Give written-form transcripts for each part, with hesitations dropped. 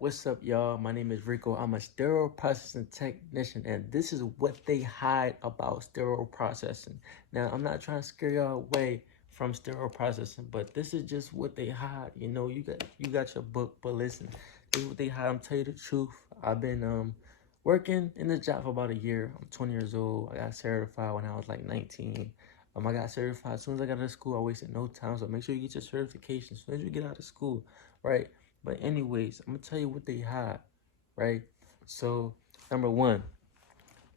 What's up, y'all? My name is Rico. I'm a sterile processing technician, and this is what they hide about sterile processing. Now, I'm not trying to scare y'all away from sterile processing, but this is just what they hide. You got your book, but listen, this is what they hide. I'm tell you the truth. I've been working in this job for about a year. I'm 20 years old. I got certified when I was like 19. I got certified as soon as I got out of school. I wasted no time, so make sure you get your certification as soon as you get out of school, right? But anyways, I'm gonna tell you what they had, right? So number one,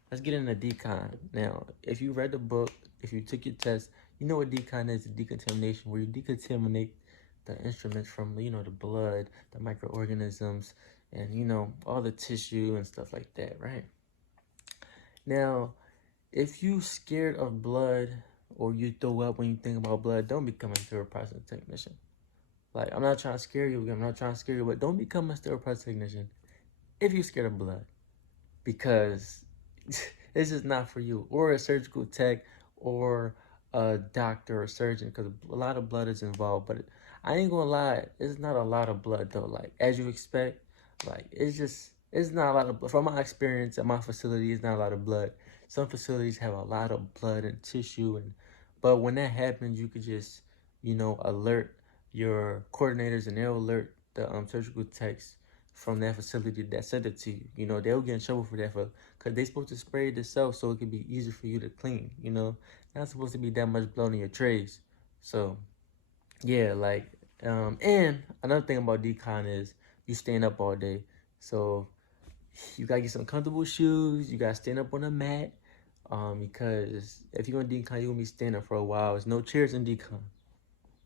let's get into decon. Now, if you read the book, if you took your test, you know what decon is, decontamination, where you decontaminate the instruments from, the blood, the microorganisms, and, all the tissue and stuff like that, right? Now, if you scared of blood or you throw up when you think about blood, don't become a sterile processing technician. Like, I'm not trying to scare you. I'm not trying to scare you, but don't become a sterile processing technician if you're scared of blood, because it's just not for you. Or a surgical tech, or a doctor or surgeon, because a lot of blood is involved. But I ain't gonna lie, it's not a lot of blood though. Like as you expect, like it's not a lot of blood. From my experience at my facility, it's not a lot of blood. Some facilities have a lot of blood and tissue, but when that happens, you could just alert your coordinators, and they'll alert the surgical techs from that facility that sent it to you. They'll get in trouble for that, because they're supposed to spray it themselves so it can be easier for you to clean. Not supposed to be that much blood in your trays. So yeah, like and another thing about decon is you staying up all day. So you gotta get some comfortable shoes. You gotta stand up on a mat. Because if you're gonna decon, you're gonna be standing up for a while. There's no chairs in decon.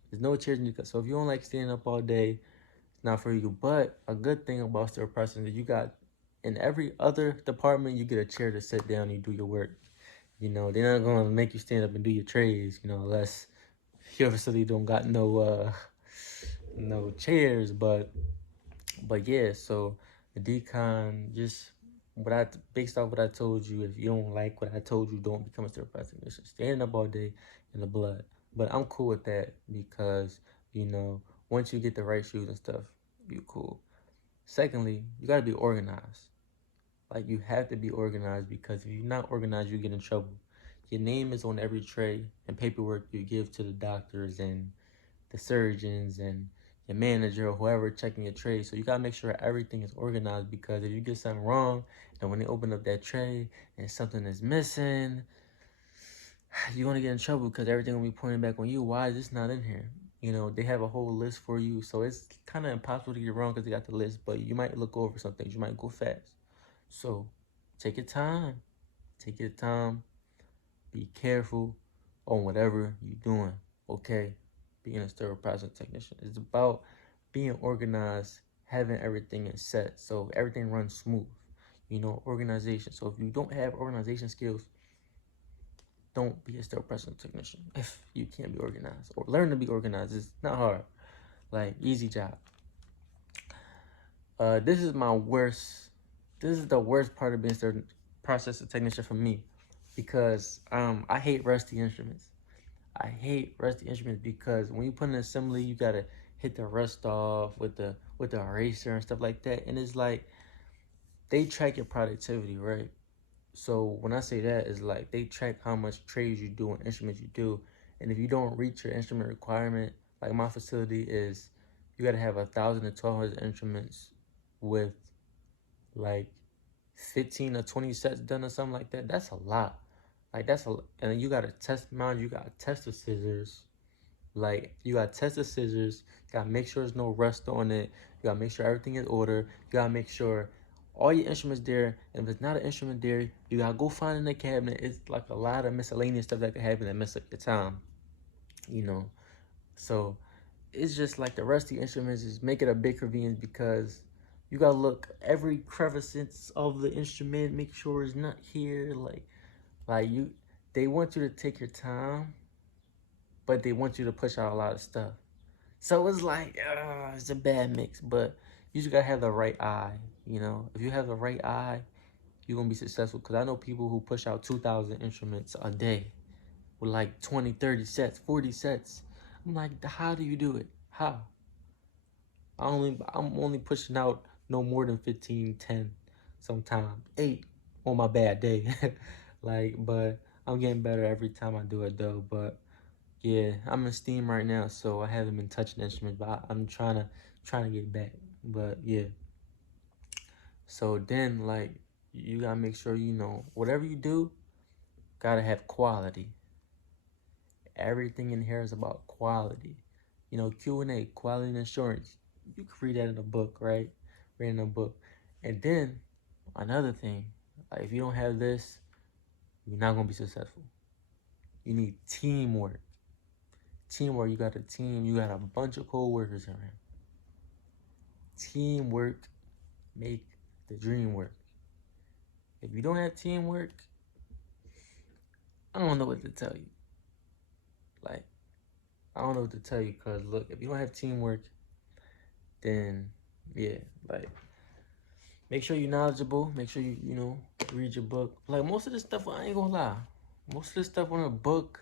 There's no chairs in decon. So if you don't like standing up all day, not for you. But a good thing about sterile processing is you got, in every other department, you get a chair to sit down and you do your work. They're not gonna make you stand up and do your trays, unless your facility don't got no chairs. But yeah, so the decon, just what I based off what I told you, if you don't like what I told you, don't become a sterile processing technician. Standing up all day in the blood. But I'm cool with that because, once you get the right shoes and stuff, you cool. Secondly, you gotta be organized. Like you have to be organized, because if you're not organized, you get in trouble. Your name is on every tray and paperwork you give to the doctors and the surgeons and your manager or whoever checking your tray. So you gotta make sure everything is organized, because if you get something wrong and when they open up that tray and something is missing, you're gonna get in trouble, because everything will be pointing back on you. Why is this not in here? They have a whole list for you, so it's kind of impossible to get wrong because they got the list. But you might look over some things. You might go fast. So take your time. Take your time. Be careful on whatever you're doing. Okay, being a sterile processing technician is about being organized, having everything in set, so everything runs smooth. Organization. So if you don't have organization skills, don't be a sterile processing technician if you can't be organized, or learn to be organized. It's not hard. Like easy job. This is my worst. This is the worst part of being a processing technician for me, because I hate rusty instruments. I hate rusty instruments because when you put an assembly, you gotta hit the rust off with the eraser and stuff like that, and it's like they track your productivity, right? So when I say that, is like they track how much trays you do and instruments you do, and if you don't reach your instrument requirement, like my facility is, you gotta have 1,000 to 1,200 instruments with like 15 or 20 sets done or something like that. That's a lot. Like that's a, and then you gotta test, mind you gotta test the scissors. Like you gotta test the scissors. You gotta make sure there's no rust on it. You gotta make sure everything is ordered. You gotta make sure all your instruments there. And if it's not an instrument there, you gotta go find in the cabinet. It's like a lot of miscellaneous stuff that could happen that mess up your time. You know. So it's just like the rusty instruments just make it a big convenience, because you gotta look every crevice of the instrument, make sure it's not here. Like you, they want you to take your time, but they want you to push out a lot of stuff. So it's like, it's a bad mix. But you just gotta have the right eye. If you have the right eye, you're gonna be successful. Because I know people who push out 2,000 instruments a day with like 20, 30 sets, 40 sets. I'm like, how do you do it? How? I'm only pushing out no more than 15, 10, sometimes 8 on my bad day. Like, but I'm getting better every time I do it though. But yeah, I'm in steam right now, so I haven't been touching instruments, but I'm trying to get back. But yeah, so then like you gotta make sure whatever you do, gotta have quality. Everything in here is about quality. Q&A, quality and assurance. You can read that in a book, right? Read in a book. And then another thing, like if you don't have this, you're not gonna be successful. You need teamwork. Teamwork, you got a team, you got a bunch of co-workers around. Teamwork make the dream work. If you don't have teamwork, I don't know what to tell you. Like, I don't know what to tell you, because look, if you don't have teamwork, then yeah, like make sure you're knowledgeable. Make sure you read your book. Like most of the stuff, I ain't gonna lie. Most of the stuff on a book,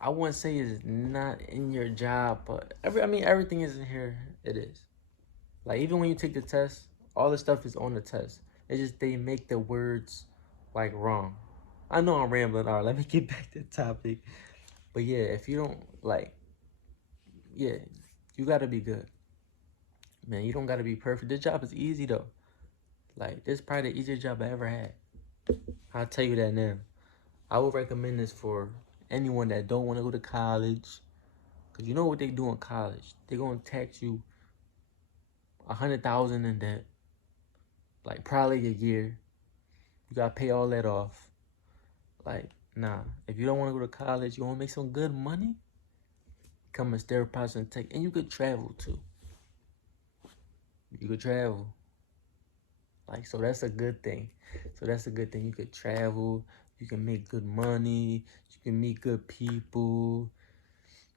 I wouldn't say is not in your job, but everything is in here. It is. Like even when you take the test, all the stuff is on the test. It's just they make the words like wrong. I know I'm rambling. All right, let me get back to the topic. But yeah, if you don't yeah, you gotta be good. Man, you don't gotta be perfect. This job is easy though. Like, this is probably the easiest job I ever had. I'll tell you that now. I would recommend this for anyone that don't want to go to college. Because you know what they do in college? They're going to tax you $100,000 in debt. Like, probably a year. You got to pay all that off. Like, nah. If you don't want to go to college, you want to make some good money, become a sterile processing tech. And you could travel, too. You could travel. Like, so that's a good thing. You could travel, you can make good money, you can meet good people,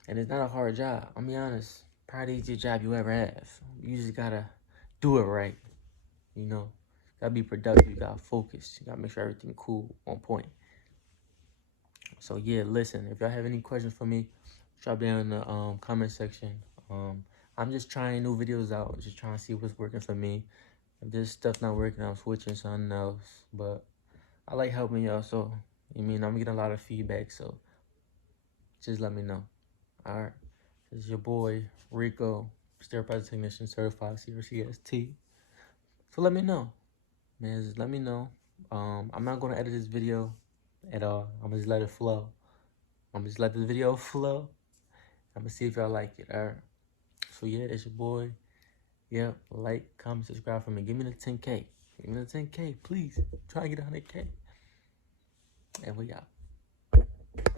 and it's not a hard job. I'll be honest, probably the easiest job you ever have. You just gotta do it right, you know? Gotta be productive, you gotta focus, you gotta make sure everything cool, on point. So yeah, listen, if y'all have any questions for me, drop down in the comment section. I'm just trying new videos out, just trying to see what's working for me. If this stuff not working, I'm switching something else. But I like helping y'all, so I'm getting a lot of feedback, so just let me know. Alright. This is your boy Rico, Sterile Processing Technician Certified CRCST. So let me know. Man, just let me know. I'm not gonna edit this video at all. I'm gonna just let it flow. I'm gonna just let the video flow. I'm gonna see if y'all like it. Alright. So yeah, it's your boy. Yep, like, comment, subscribe for me. Give me the 10K. Give me the 10K, please. Try to get 100K. And we out.